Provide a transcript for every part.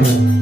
Mm-hmm.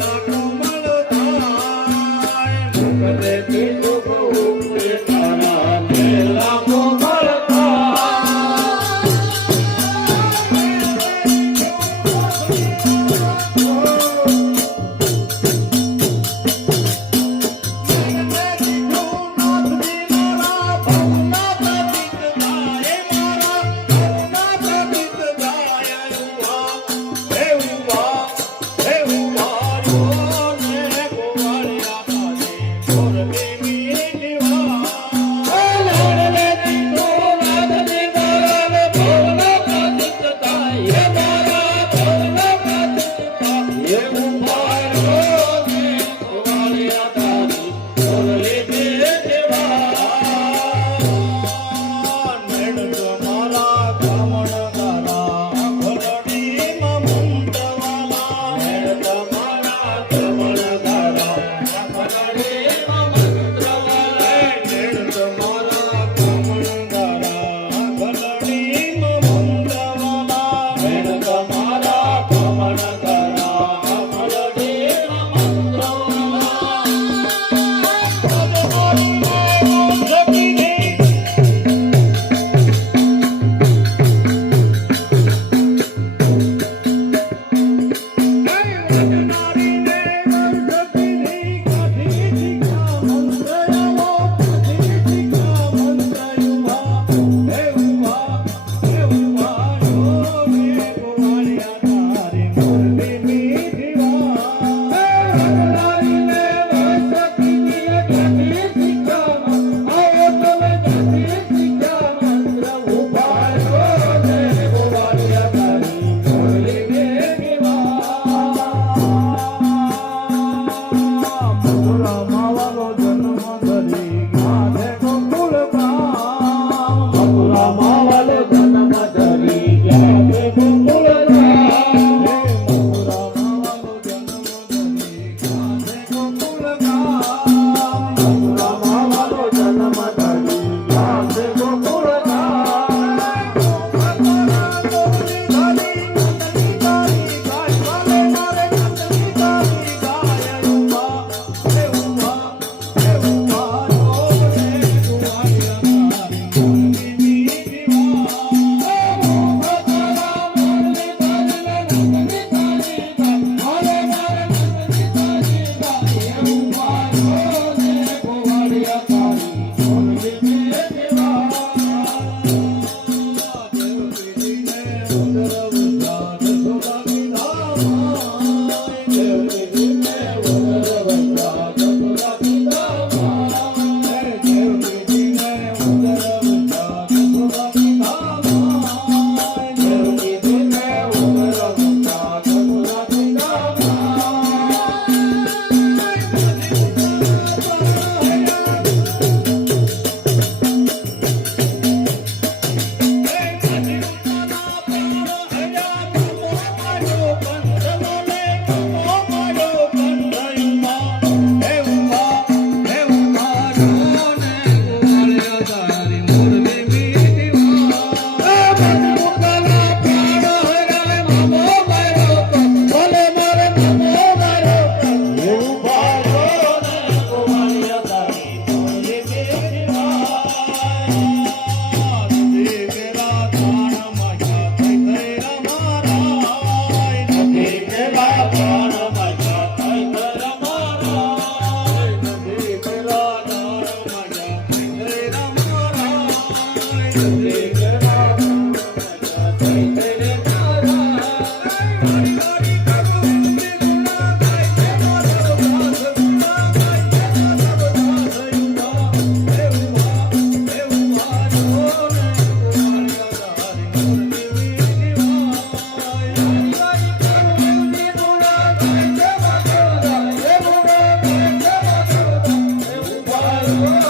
Thank no, you. No, no. Thank yeah. you.